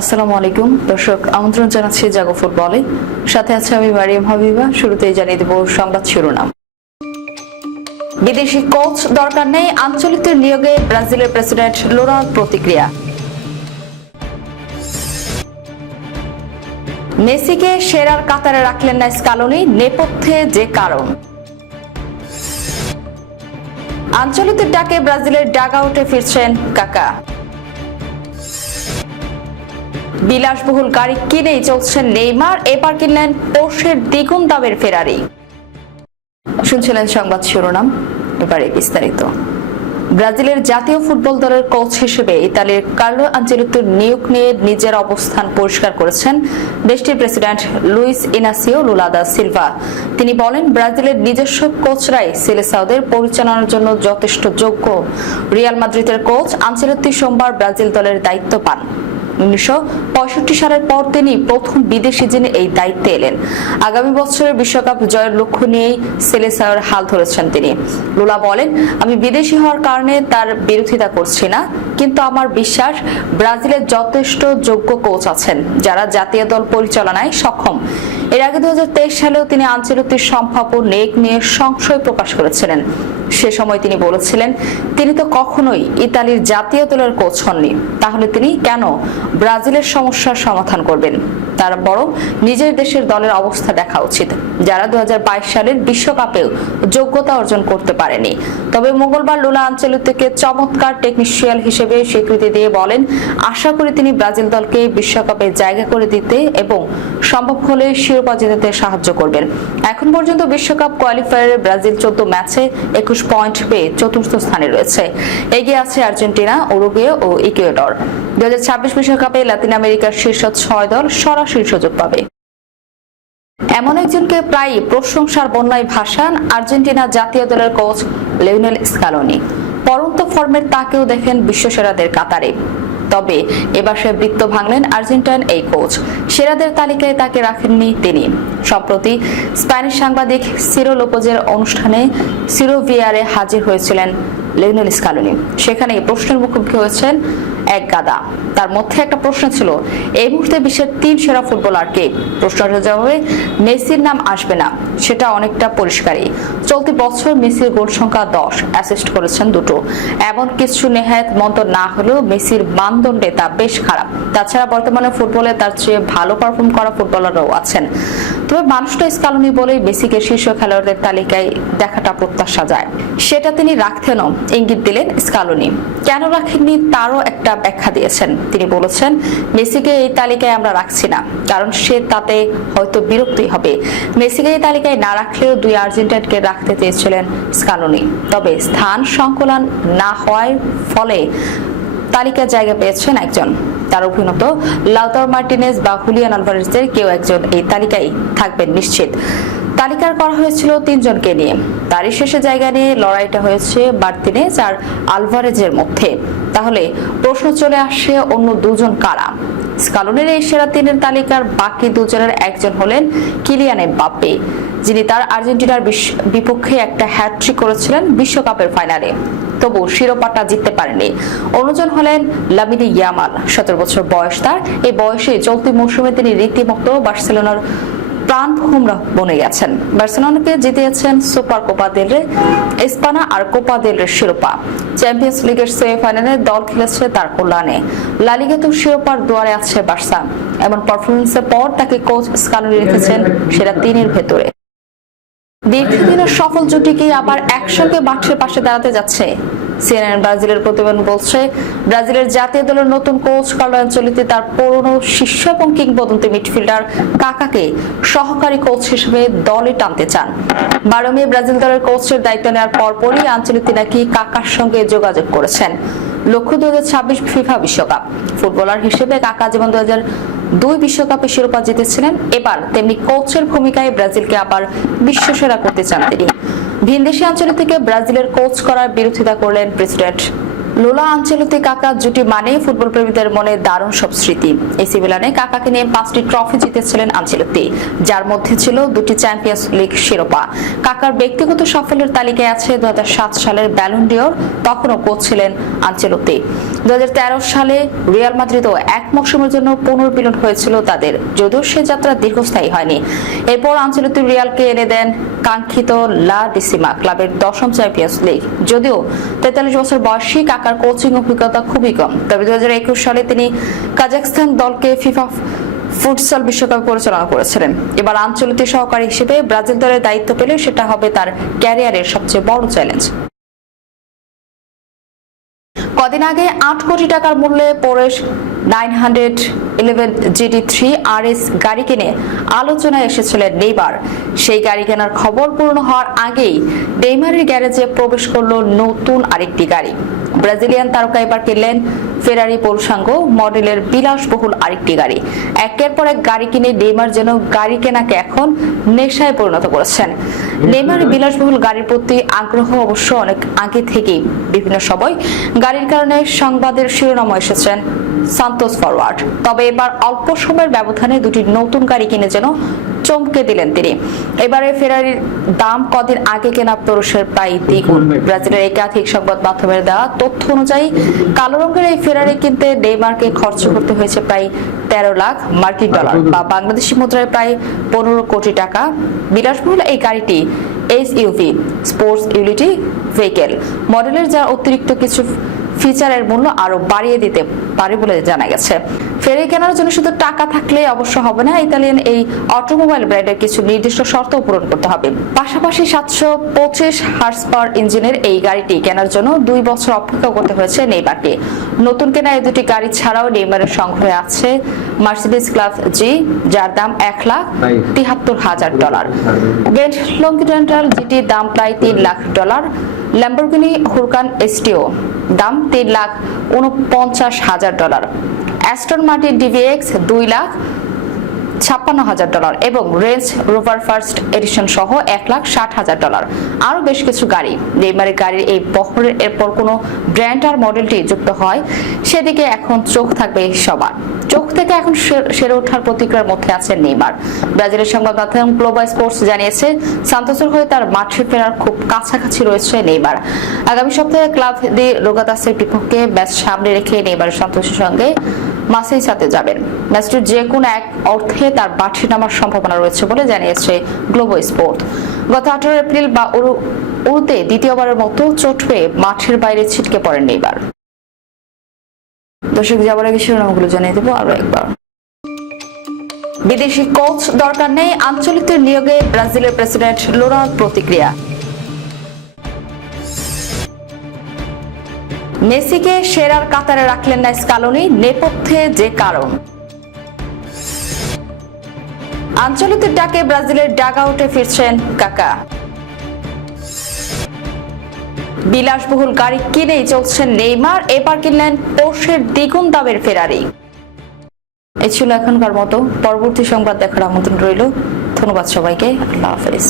আসসালামু আলাইকুম। দর্শক, আমন্ত্রণ জানাচ্ছি জাগো ফুটবলে। সাথে আছে আমি মারিয়াম হাবিবা। শুরুতেই জানিয়ে দেব সংবাদ শিরোনাম। বিদেশি কোচ দরকার নেই নিয়োগে ব্রাজিলের প্রেসিডেন্ট লোরার প্রতিক্রিয়া। মেসিকে সেরার কাতারে রাখলেন না স্কালোনি, নেপথ্যে যে কারণ। আঞ্চলিকের ডাকে ব্রাজিলের ডাগ আউটে ফিরছেন কাকা। বিলাসবহুল গাড়ি কিনেই চলছেন নেইমার। এবার কিনলেন পোর্শের দ্বিগুণ দামের ফেরারি শুনছিলেন সংবাদ শিরোনাম, এবারে বিস্তারিত। ব্রাজিলের জাতীয় ফুটবল দলের কোচ হিসেবে ইতালির কার্লো আঞ্চলিকটির নিয়োগ নিয়ে নিজের অবস্থান পরিষ্কার করেছেন দেশটির president Luiz Inacio Lula da Silva. তিনি বলেন, ব্রাজিলের নিজস্ব কোচরাই সিলেসাওদের পরিচালনার জন্য যথেষ্ট যোগ্য। রিয়াল মাদ্রিদের কোচ আঞ্চলিকটি সোমবার ব্রাজিল দলের দায়িত্ব পান। উনিশশো সালের পর তিনি প্রথম বিদেশি যিনি এই দায়িত্বে এলেন। আগামী বছরের বিশ্বকাপ জয়ের লক্ষ্য নিয়েই সেলেসাওয়ের হাল ধরেছেন তিনি। লুলা বলেন, আমি বিদেশি হওয়ার কারণে তার বিরোধিতা করছি না, কিন্তু আমার বিশ্বাস, ব্রাজিলের যথেষ্ট যোগ্য কোচ আছেন, যারা জাতীয় দল পরিচালনায় সক্ষম। এর আগে দুই হাজার তেইশ সালেও তিনি আঞ্চলিকটির সম্ভাব্য নেক নিয়ে সংশয় প্রকাশ করেছিলেন। সে সময় তিনি বলেছিলেন, তিনি তো কখনোই ইতালির জাতীয় দলের কোচ হননি। তাহলে তিনি কেন ব্রাজিলের সমস্যার সমাধান করবেন? তার বরং নিজের দেশের দলের অবস্থা দেখা উচিত, যারা দু সালের বিশ্বকাপেও যোগ্যতা অর্জন করতে পারেনি। তবে মঙ্গলবার লোলা আঞ্চলিক থেকে চমৎকার টেকনিশিয়াল হিসেবে স্বীকৃতি দিয়ে বলেন, আশা করি তিনি ব্রাজিল দলকে বিশ্বকাপে জায়গা করে দিতে এবং সম্ভব হলে শিরোপা জেতাতে সাহায্য করবেন। এখন পর্যন্ত বিশ্বকাপ কোয়ালিফায়ারে ব্রাজিল চোদ্দ ম্যাচে একুশ পয়েন্ট পেয়ে চতুর্থ স্থানে রয়েছে। এগিয়ে আছে আর্জেন্টিনা, উরুগুয়ে ও ইকুয়েডর। দু বিশ্বকাপে লাতিন আমেরিকার শীর্ষ ছয় দল সরাসরি সুযোগ পাবে। এমন একজনকে প্রায় প্রশংসার বন্যায় ভাসান আর্জেন্টিনা জাতীয় দলের কোচ লিওনেল স্কালোনি। পরন্ত ফর্মের তাকেও দেখেন বিশ্বসেরাদের কাতারে। তবে এবার সে বৃত্ত ভাঙলেন আর্জেন্টাইন এই কোচ। সেরাদের তালিকায় তাকে রাখেননি তিনি। সম্প্রতি স্প্যানিশ সাংবাদিক সিরো লোপোজের অনুষ্ঠানে সিরো ভিয়ারে হাজির হয়েছিলেন লিওনেল স্কালুনি। সেখানে প্রশ্নের মুখোমুখি হয়েছেন এক গাদা। তার মধ্যে একটা প্রশ্ন ছিল, এই মুহূর্তে বিশ্বের তিন সেরা ফুটবলার কে? প্রশ্নটা জবাবে, মেসির নাম আসবে না, সেটা অনেকটা পরিষ্কারই। চলতি বছর মেসির গোল সংখ্যা দশ অ্যাসিস্ট করেছেন দুটো। এমন কিছু নেহায়ত মন্ত না হলেও মেসির মানদণ্ডে তা বেশ খারাপ। তাছাড়া বর্তমানে ফুটবলে তার চেয়ে ভালো পারফর্ম করা ফুটবলাররাও আছেন। তবে মানুষটা স্কালনি বলেই মেসিকে শীর্ষ খেলোয়াড়দের তালিকায় দেখাটা প্রত্যাশা যায়। সেটা তিনি রাখতেনও ইঙ্গিত দিলেন স্কালনি। কেন রাখেননি তারও একটা ব্যাখ্যা দিয়েছেন। তিনি বলেছেন, মেসিকে এই তালিকায় আমরা রাখছি না, কারণ সে তাতে হয়তো বিরক্তই হবে। মেসিকে এই তালিকায় না রাখলেও দুই আর্জেন্টাইনকে রাখতে চেয়েছিলেন স্কালনি। তবে স্থান সংকলন না হওয়ার ফলে তালিকার জায়গা পেয়েছেন একজন। তার অভিনত লাউতার মার্টিনেজ বা হুলিয়ান আলভারেজের কেউ একজন এই তালিকায় থাকবেন নিশ্চিত। তালিকার করা হয়েছিল তিনজনকে নিয়ে। তারই শেষে জায়গা নিয়ে লড়াইটা হয়েছে মার্টিনেজ আর আলভারেজের মধ্যে। তাহলে প্রশ্ন চলে আসে অন্য দুজন কারা? স্কালনের এই সেরা তিনের তালিকার বাকি দুজনের একজন হলেন কিলিয়ান এমবাপ্পে, যিনি তার আর্জেন্টিনার বিপক্ষে একটা হ্যাট্রিক করেছিলেন বিশ্বকাপের ফাইনালে। তবু শিরোপাটা জিততে পারেনি অন্যজন হলেন লামিদি ইয়ামাল, সতেরো বছর বয়স তার। এই বয়সে চলতি মৌসুমে তিনি রীতিমতো বার্সেলোনার প্রাণ ভোমরা বনে গেছেন। বার্সেলোনাকে জিতিয়েছেন সুপার কোপা দেল রে, এসপানা আর কোপা দেল রে শিরোপা। চ্যাম্পিয়ন্স লিগের সেমিফাইনালে দল খেলেছে তার কল্যাণে। লালিগাতেও শিরোপার দুয়ারে আছে বার্সা। এমন পারফরমেন্সের পর তাকে কোচ স্কালনি রেখেছেন সেরা তিনের ভেতরে। দীর্ঘদিনের সফল জুটি কি আবার একসঙ্গে মাঠের পাশে দাঁড়াতে যাচ্ছে সিএনএন ব্রাজিলের প্রতিবেদন বলছে, ব্রাজিলের জাতীয় দলের নতুন কোচ কার্লো আঞ্চলিতে তার পুরনো শিষ্য এবং কিংবদন্তি মিডফিল্ডার কাকাকে সহকারী কোচ হিসেবে দলে টানতে চান। বারো মে ব্রাজিল দলের কোচের দায়িত্ব নেওয়ার পরপরই আঞ্চলিক নাকি কাকার সঙ্গে যোগাযোগ করেছেন। লক্ষ্য দু হাজার ছাব্বিশ ফিফা বিশ্বকাপ। ফুটবলার হিসেবে কাকা যেমন দু দুই বিশ্বকাপে শিরোপা জিতেছিলেন, এবার তেমনি কোচের ভূমিকায় ব্রাজিলকে আবার বিশ্বসেরা করতে চান তিনি। ভিনদেশি আঞ্চলিক থেকে ব্রাজিলের কোচ করার বিরোধিতা করলেন প্রেসিডেন্ট। লোলা আঞ্চলিক কাকা জুটি মানে ফুটবল প্রেমীদের মনে দারুণ সব স্মৃতি। এসি মিলানে কাকাকে নিয়ে পাঁচটি ট্রফি জিতেছিলেন আঞ্চলিক যার মধ্যে ছিল দুটি চ্যাম্পিয়ন্স লিগ শিরোপা। কাকার ব্যক্তিগত সাফল্যের তালিকায় আছে দু সালের ব্যালন্ডিওর তখনও কোচ ছিলেন আঞ্চলিক দু সালে রিয়াল মাদ্রিদও এক মৌসুমের জন্য পুনর্মিলন হয়েছিল তাদের, যদিও সে যাত্রা দীর্ঘস্থায়ী হয়নি। এরপর আঞ্চলিক রিয়ালকে এনে দেন কাঙ্ক্ষিত লা ডিসিমা ক্লাবের দশম চ্যাম্পিয়ন্স লিগ। যদিও তেতাল্লিশ বছর বয়সী কাকার কোচিং অভিজ্ঞতা খুবই কম। তবে দু সালে তিনি কাজাকস্তান দলকে ফিফা ফুটসল বিশ্বকাপে পরিচালনা করেছিলেন। এবার আঞ্চলিক সহকারী হিসেবে ব্রাজিল দলের দায়িত্ব পেলে সেটা হবে তার ক্যারিয়ারের সবচেয়ে বড় চ্যালেঞ্জ। কদিন আগে আট কোটি টাকার মূল্যে Paresh nine hundred eleven GT three R S গাড়ি কিনে আলোচনায় এসেছিলেন নেইবার সেই গাড়ি কেনার খবর পূর্ণ হওয়ার আগেই নেইমারের গ্যারেজে প্রবেশ করল নতুন আরেকটি গাড়ি। ব্রাজিলিয়ান তারকা এবার কিনলেন ফেরারি পৌরসাঙ্গ মডেলের বিলাসবহুল আরেকটি গাড়ি। একের পর এক গাড়ি কিনে নেইমার যেন গাড়ি কেনাকে এখন নেশায় পরিণত করেছেন। নেইমারের বিলাসবহুল গাড়ির প্রতি আগ্রহ অবশ্য অনেক আগে থেকেই বিভিন্ন সময়। গাড়ির কারণে সংবাদের শিরোনাম এসেছেন সান্তোস ফরওয়ার্ড তবে এবার অল্প সময়ের ব্যবধানে দুটি নতুন গাড়ি কিনে যেন চমকে দিলেন তিনি। এবারে ফেরারির দাম কদিন আগে কেনা পুরুষের প্রায় দ্বিগুণ। ব্রাজিলের একাধিক সংবাদ মাধ্যমের দেওয়া তথ্য অনুযায়ী কালো রঙের এই ফেরারি কিনতে নেইমারকে খরচ করতে হয়েছে প্রায় তেরো লাখ মার্কিন ডলার বা বাংলাদেশি মুদ্রায় প্রায় পনেরো কোটি টাকা। বিলাসবহুল এই গাড়িটি S UV sports unity vehicle. মডেলের যা অতিরিক্ত কিছু ফিচারের মূল্য আরও বাড়িয়ে দিতে পারে বলে জানা গেছে। ফেরি কেনার জন্য শুধু টাকা থাকলে অবশ্য হবে না, ইতালিয়ান এই অটোমোবাইল ব্র্যান্ডের কিছু নির্দিষ্ট শর্ত পূরণ করতে হবে। পাশাপাশি সাতশো পঁচিশ হার্স পাওয়ার ইঞ্জিনের এই গাড়িটি কেনার জন্য দুই বছর অপেক্ষা করতে হয়েছে নেইমারকে। নতুন কেনা এই দুটি গাড়ি ছাড়াও নেইমারের সংগ্রহে আছে মার্সিডিস ক্লাস জি যার দাম এক লাখ তিহাত্তর হাজার ডলার। বেন্ট লঙ্কিডেন্টাল জিটির দাম প্রায় তিন lakh dollar. Lamborghini Huracan STO দাম তিন লাখ উনপঞ্চাশ হাজার ডলার। অ্যাস্টন মার্টিন ডিভিএক্স দুই লাখ ছাপ্পান্ন হাজার ডলার এবং রেঞ্জ রোভার ফার্স্ট এডিশন সহ এক লাখ ষাট হাজার ডলার। আরও বেশ কিছু গাড়ি। নেইমারের গাড়ির এই বহরের এরপর কোনো ব্র্যান্ড আর মডেলটি যুক্ত হয়, সেদিকে এখন চোখ থাকবে সবার। চোখ থেকে এখন সেরে ওঠার প্রতিক্রিয়ার মধ্যে আছেন নেইমার ব্রাজিলের সংবাদ মাধ্যম গ্লোবাল স্পোর্টস জানিয়েছে, সান্তোসের হয়ে তার মাঠে ফেরার খুব কাছাকাছি রয়েছে নেইমার আগামী সপ্তাহে ক্লাব দি রোগাদাসের বিপক্ষে ম্যাচ সামনে রেখে নেইমার সন্তোষের সঙ্গে মাসেই সাথে যাবেন। ম্যাচটির যে কোনো এক অর্থে তার বাঠি নামার সম্ভাবনা রয়েছে বলে জানিয়েছে গ্লোবো স্পোর্ট। গত আঠারো এপ্রিল বা উরু- উরুতে দ্বিতীয়বারের মতো চোট পেয়ে মাঠের বাইরে ছিটকে পড়েন এবার দর্শক, যাবার আগে শিরোনামগুলো জানিয়ে দেবো আরও একবার। বিদেশি কোচ দরকার নেই আঞ্চলিকের নিয়োগে ব্রাজিলের প্রেসিডেন্ট লোরার প্রতিক্রিয়া। মেসিকে সেরার কাতারে রাখলেন না স্কালোনি, নেপথ্যে যে কারণ। আঞ্চলিকের ডাকে ব্রাজিলের ডাগ আউটে ফিরছেন কাকা। বিলাসবহুল গাড়ি কিনেই চলছেন নেইমার, এবার কিনলেন পোর্শের দ্বিগুণ দামের ফেরারি। এ ছিল এখনকার মতো। পরবর্তী সংবাদ দেখার আমন্ত্রণ রইল। ধন্যবাদ সবাইকে। আল্লাহ হাফেজ।